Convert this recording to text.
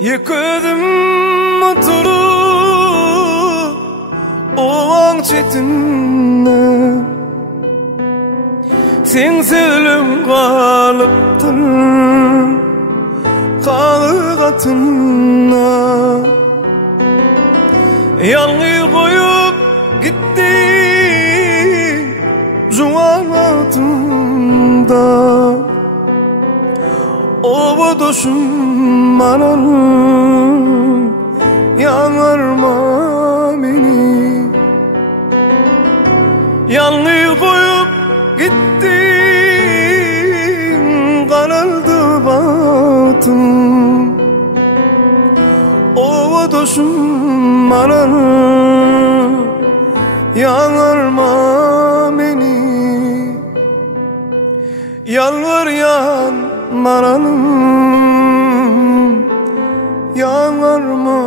Yıkıdım oturup oğan çetinle, sen sevgilim kalıptır kalıgatınla. Yalnız koyup gittin juvalatımda, o doşum mananı yanarma beni. Yalnız koyup gittin karaldı batım, o doşum mananı yanarma beni. Yalvar yanmaranım, yanarma